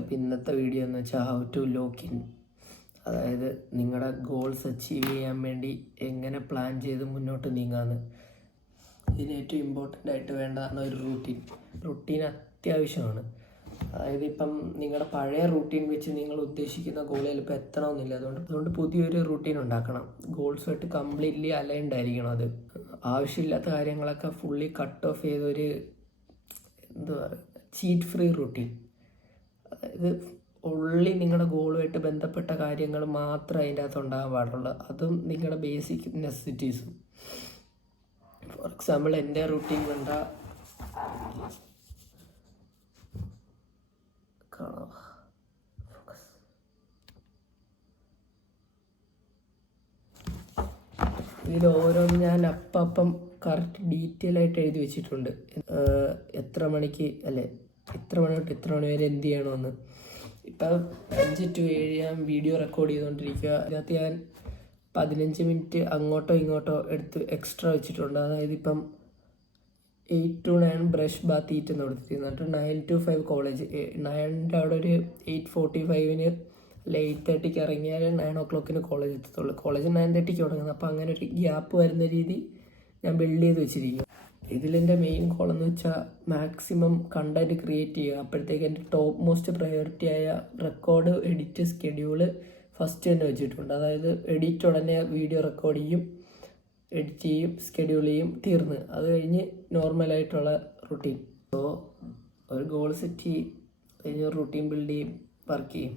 അപ്പോൾ ഇന്നത്തെ വീഡിയോ എന്ന് വെച്ചാൽ ഹൗ ടു ലോക്ക് ഇൻ, അതായത് നിങ്ങളുടെ ഗോൾസ് അച്ചീവ് ചെയ്യാൻ വേണ്ടി എങ്ങനെ പ്ലാൻ ചെയ്ത് മുന്നോട്ട് നീങ്ങാമെന്ന്. ഇതിന് ഏറ്റവും ഇമ്പോർട്ടൻ്റ് ആയിട്ട് വേണ്ടതാണ് ഒരു റുട്ടീൻ അത്യാവശ്യമാണ്. അതായത് ഇപ്പം നിങ്ങളുടെ പഴയ റൂട്ടീൻ വെച്ച് നിങ്ങൾ ഉദ്ദേശിക്കുന്ന ഗോളിൽ ഇപ്പോൾ എത്തണമെന്നില്ല. അതുകൊണ്ട് പുതിയൊരു റൂട്ടീൻ ഉണ്ടാക്കണം. ഗോൾസുമായിട്ട് കംപ്ലീറ്റ്ലി അലൈൻഡ് ആയിരിക്കണം. അത് ആവശ്യമില്ലാത്ത കാര്യങ്ങളൊക്കെ ഫുള്ളി കട്ട് ഓഫ് ചെയ്തൊരു ചീറ്റ് ഫ്രീ റൂട്ടീൻ. അതായത് ഉള്ളി നിങ്ങളുടെ ഗോളുമായിട്ട് ബന്ധപ്പെട്ട കാര്യങ്ങൾ മാത്രമേ അതിൻ്റെ അകത്ത് ഉണ്ടാകാൻ പാടുള്ളൂ. അതും നിങ്ങളുടെ ബേസിക് നെസസിറ്റീസും. ഫോർ എക്സാമ്പിൾ എൻ്റെ റൂട്ടീൻ കണ്ട ഇതിൽ ഓരോന്നും ഞാൻ അപ്പം കറക്റ്റ് ഡീറ്റെയിൽ ആയിട്ട് എഴുതി വെച്ചിട്ടുണ്ട്. എത്ര മണിക്ക് ഇത്ര മണി തൊട്ട് ഇത്ര മണി വരെ എന്ത് ചെയ്യണമെന്ന്. ഇപ്പം 5 to 7 ഞാൻ വീഡിയോ റെക്കോർഡ് ചെയ്തുകൊണ്ടിരിക്കുക. അതിനകത്ത് ഞാൻ 15 മിനിറ്റ് അങ്ങോട്ടോ ഇങ്ങോട്ടോ എടുത്ത് എക്സ്ട്രാ വെച്ചിട്ടുണ്ട്. അതായത് ഇപ്പം 8 to 9 ബ്രഷ് ബാത്ത് ഈറ്റ് എന്ന് കൊടുത്തിരുന്നു. എന്നിട്ട് 9 to 5 കോളേജ്. 9ൻ്റെ അവിടെ ഒരു 8:45 അല്ലെ 8:30 ഇറങ്ങിയാൽ 9 o'clock കോളേജ് എത്തത്തുള്ളൂ. കോളേജ് 9:30 തുടങ്ങുന്നത്. അപ്പോൾ അങ്ങനെ ഒരു ഗ്യാപ്പ് വരുന്ന രീതി ഞാൻ ബിൽഡ് ചെയ്ത് വെച്ചിരിക്കും. ഇതിലെൻ്റെ മെയിൻ ഗോൾ എന്ന് വെച്ചാൽ മാക്സിമം കണ്ടൻറ്റ് ക്രിയേറ്റ് ചെയ്യുക. അപ്പോഴത്തേക്ക് എൻ്റെ ടോപ്പ് മോസ്റ്റ് പ്രയോറിറ്റി ആയ റെക്കോർഡ്, എഡിറ്റ്, സ്കെഡ്യൂള് ഫസ്റ്റ് തന്നെ വെച്ചിട്ടുണ്ട്. അതായത് എഡിറ്റ് ഉടനെ വീഡിയോ റെക്കോർഡ് ചെയ്യും, എഡിറ്റ് ചെയ്യും, സ്കെഡ്യൂൾ ചെയ്യും, തീർന്ന്. അത് കഴിഞ്ഞ് നോർമലായിട്ടുള്ള റുട്ടീൻ. സോ ഒരു ഗോൾ സെറ്റ് ചെയ്യും, കഴിഞ്ഞ് റുട്ടീൻ ബിൽഡ് ചെയ്യും, വർക്ക് ചെയ്യും.